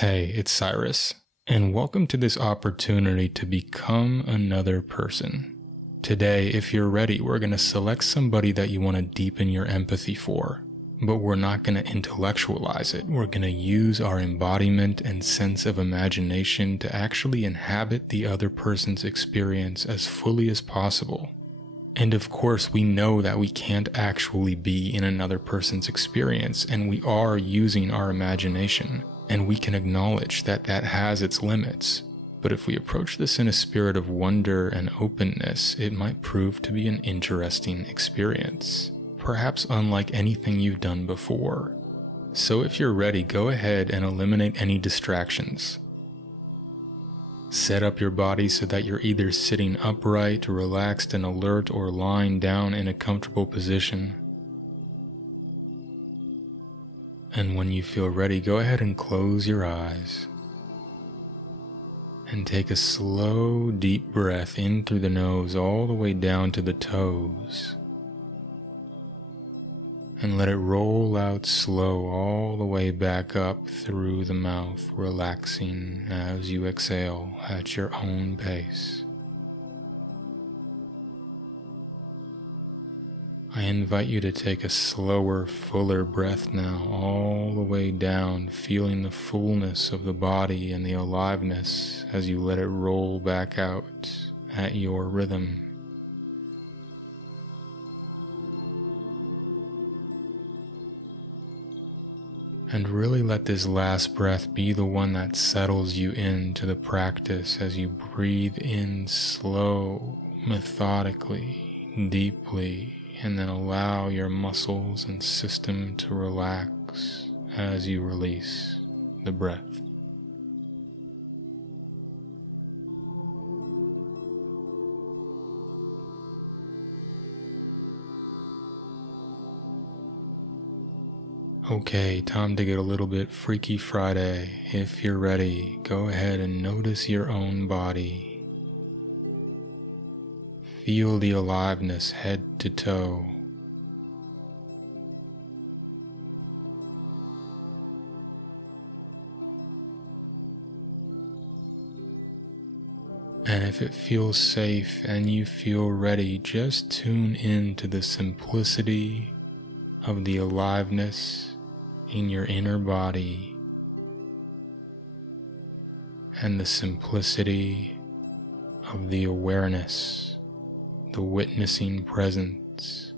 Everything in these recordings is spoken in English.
Hey, it's Cyrus, and welcome to this opportunity to become another person. Today, if you're ready, we're going to select somebody that you want to deepen your empathy for, but we're not going to intellectualize it. We're going to use our embodiment and sense of imagination to actually inhabit the other person's experience as fully as possible. And of course, we know that we can't actually be in another person's experience, and we are using our imagination. And we can acknowledge that that has its limits, but if we approach this in a spirit of wonder and openness, it might prove to be an interesting experience, perhaps unlike anything you've done before. So if you're ready, go ahead and eliminate any distractions. Set up your body so that you're either sitting upright, relaxed and alert, or lying down in a comfortable position. And when you feel ready, go ahead and close your eyes. And take a slow, deep breath in through the nose all the way down to the toes. And let it roll out slow all the way back up through the mouth, relaxing as you exhale at your own pace. I invite you to take a slower, fuller breath now, all the way down, feeling the fullness of the body and the aliveness as you let it roll back out at your rhythm. And really let this last breath be the one that settles you into the practice as you breathe in slow, methodically, deeply, and then allow your muscles and system to relax as you release the breath. Okay, time to get a little bit Freaky Friday. If you're ready, go ahead and notice your own body. Feel the aliveness head to toe. And if it feels safe and you feel ready, just tune in to the simplicity of the aliveness in your inner body and the simplicity of the awareness, the witnessing presence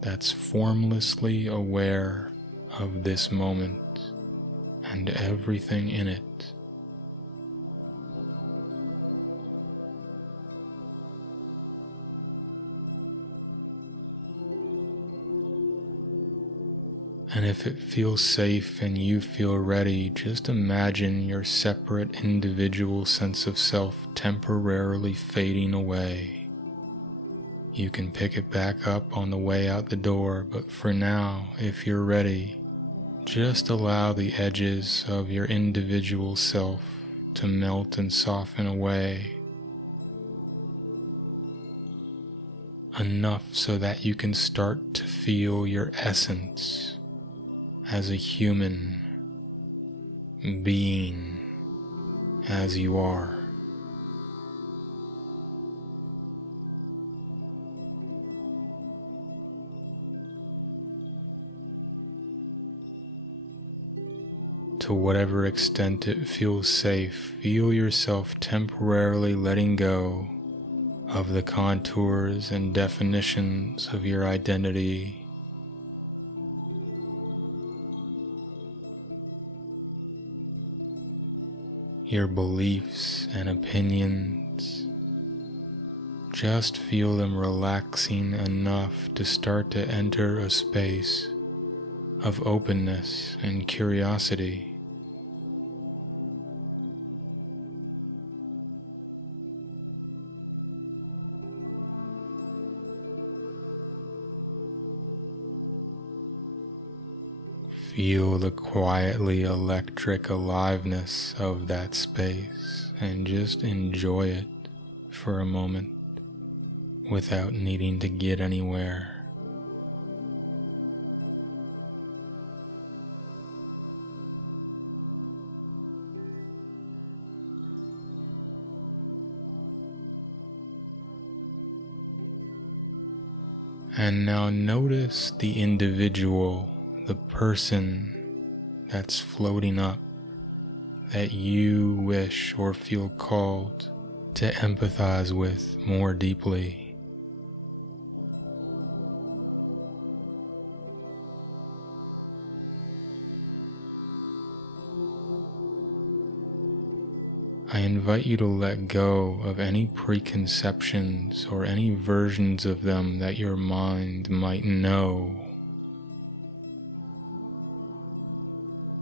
that's formlessly aware of this moment and everything in it. And if it feels safe and you feel ready, just imagine your separate individual sense of self temporarily fading away. You can pick it back up on the way out the door, but for now, if you're ready, just allow the edges of your individual self to melt and soften away, enough so that you can start to feel your essence as a human being as you are. To whatever extent it feels safe, feel yourself temporarily letting go of the contours and definitions of your identity, your beliefs and opinions. Just feel them relaxing enough to start to enter a space of openness and curiosity. Feel the quietly electric aliveness of that space and just enjoy it for a moment without needing to get anywhere. And now notice the individual, the person that's floating up that you wish or feel called to empathize with more deeply. I invite you to let go of any preconceptions or any versions of them that your mind might know,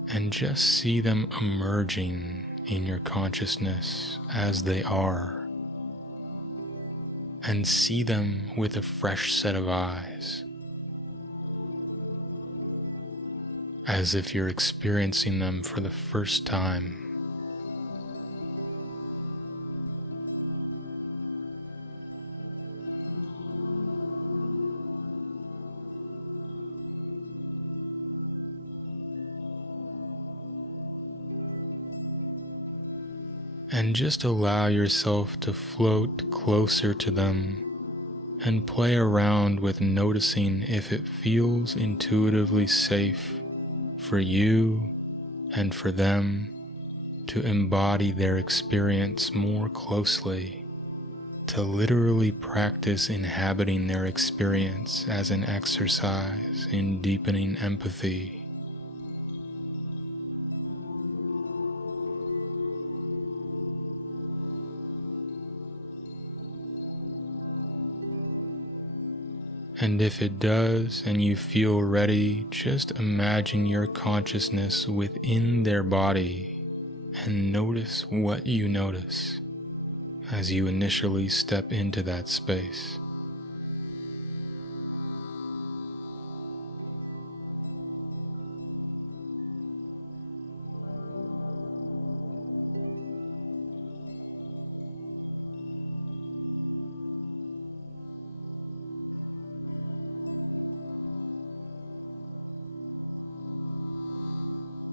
and just see them emerging in your consciousness as they are, and see them with a fresh set of eyes, as if you're experiencing them for the first time. And just allow yourself to float closer to them and play around with noticing if it feels intuitively safe for you and for them to embody their experience more closely, to literally practice inhabiting their experience as an exercise in deepening empathy. And if it does and you feel ready, just imagine your consciousness within their body and notice what you notice as you initially step into that space.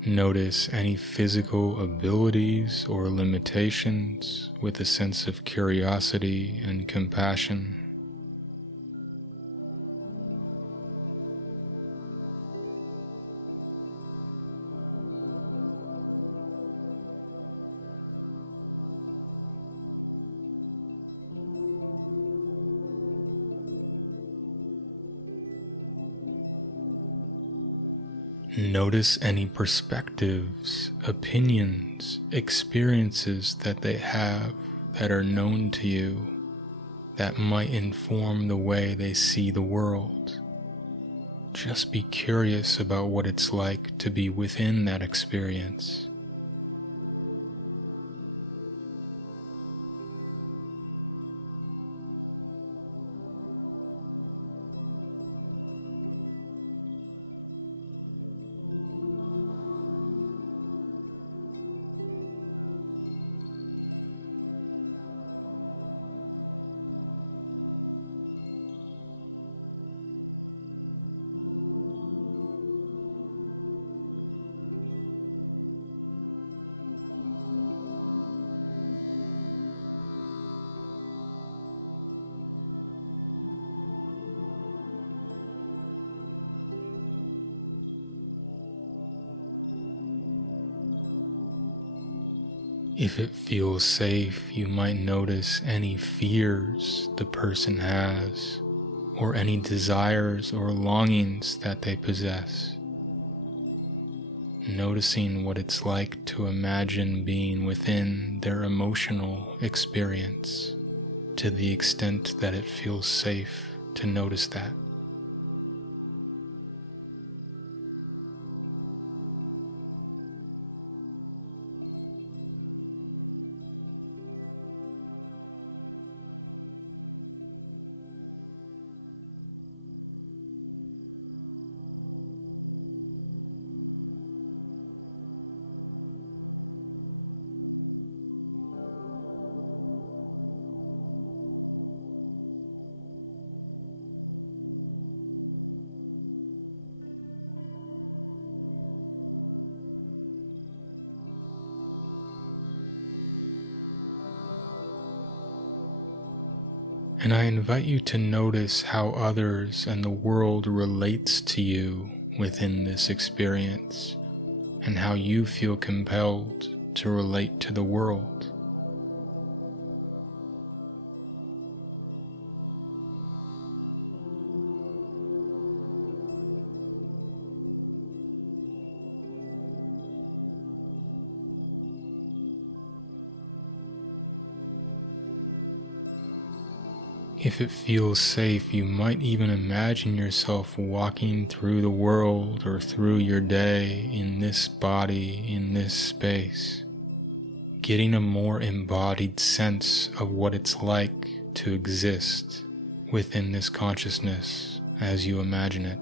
Notice any physical abilities or limitations with a sense of curiosity and compassion. Notice any perspectives, opinions, experiences that they have that are known to you that might inform the way they see the world. Just be curious about what it's like to be within that experience. If it feels safe, you might notice any fears the person has, or any desires or longings that they possess. Noticing what it's like to imagine being within their emotional experience, to the extent that it feels safe to notice that. And I invite you to notice how others and the world relates to you within this experience, and how you feel compelled to relate to the world. If it feels safe, you might even imagine yourself walking through the world or through your day in this body, in this space, getting a more embodied sense of what it's like to exist within this consciousness as you imagine it.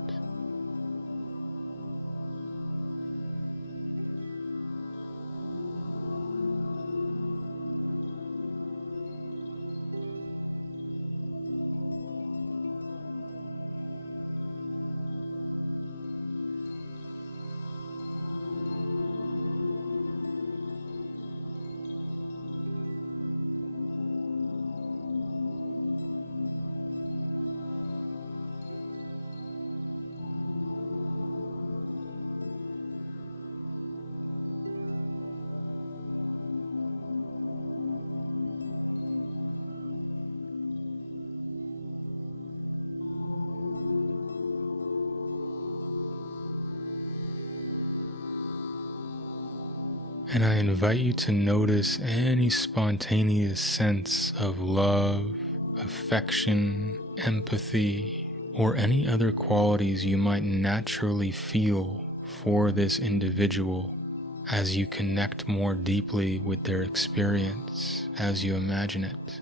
And I invite you to notice any spontaneous sense of love, affection, empathy, or any other qualities you might naturally feel for this individual as you connect more deeply with their experience as you imagine it.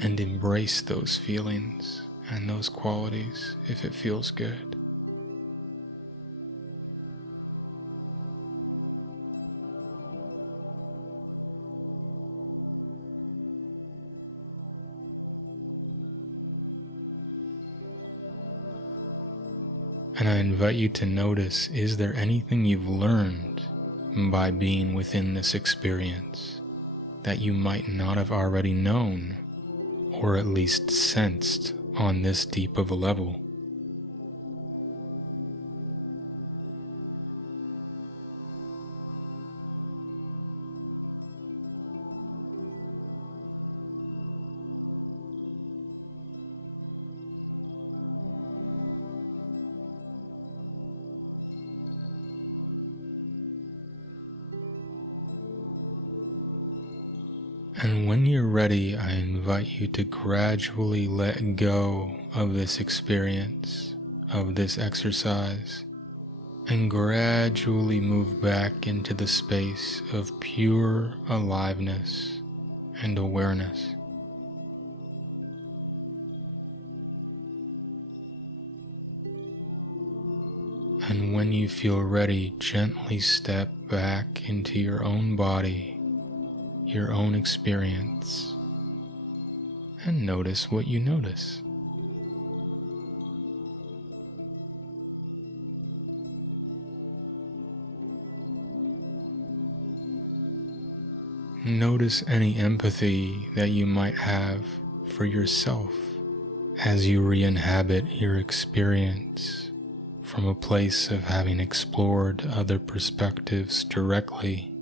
And embrace those feelings and those qualities if it feels good. And I invite you to notice, is there anything you've learned by being within this experience that you might not have already known, or at least sensed on this deep of a level? And when you're ready, I invite you to gradually let go of this experience, of this exercise, and gradually move back into the space of pure aliveness and awareness. And when you feel ready, gently step back into your own body, your own experience, and notice what you notice. Notice any empathy that you might have for yourself as you re-inhabit your experience from a place of having explored other perspectives directly.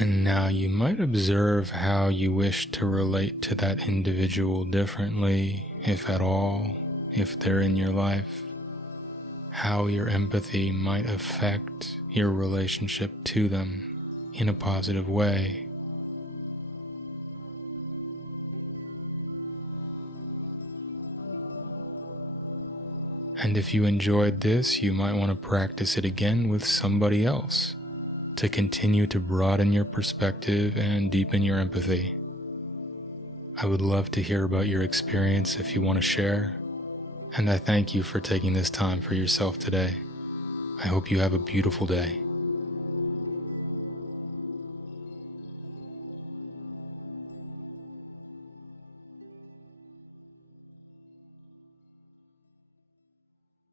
And now you might observe how you wish to relate to that individual differently, if at all, if they're in your life, how your empathy might affect your relationship to them in a positive way. And if you enjoyed this, you might want to practice it again with somebody else, to continue to broaden your perspective and deepen your empathy. I would love to hear about your experience if you want to share, and I thank you for taking this time for yourself today. I hope you have a beautiful day.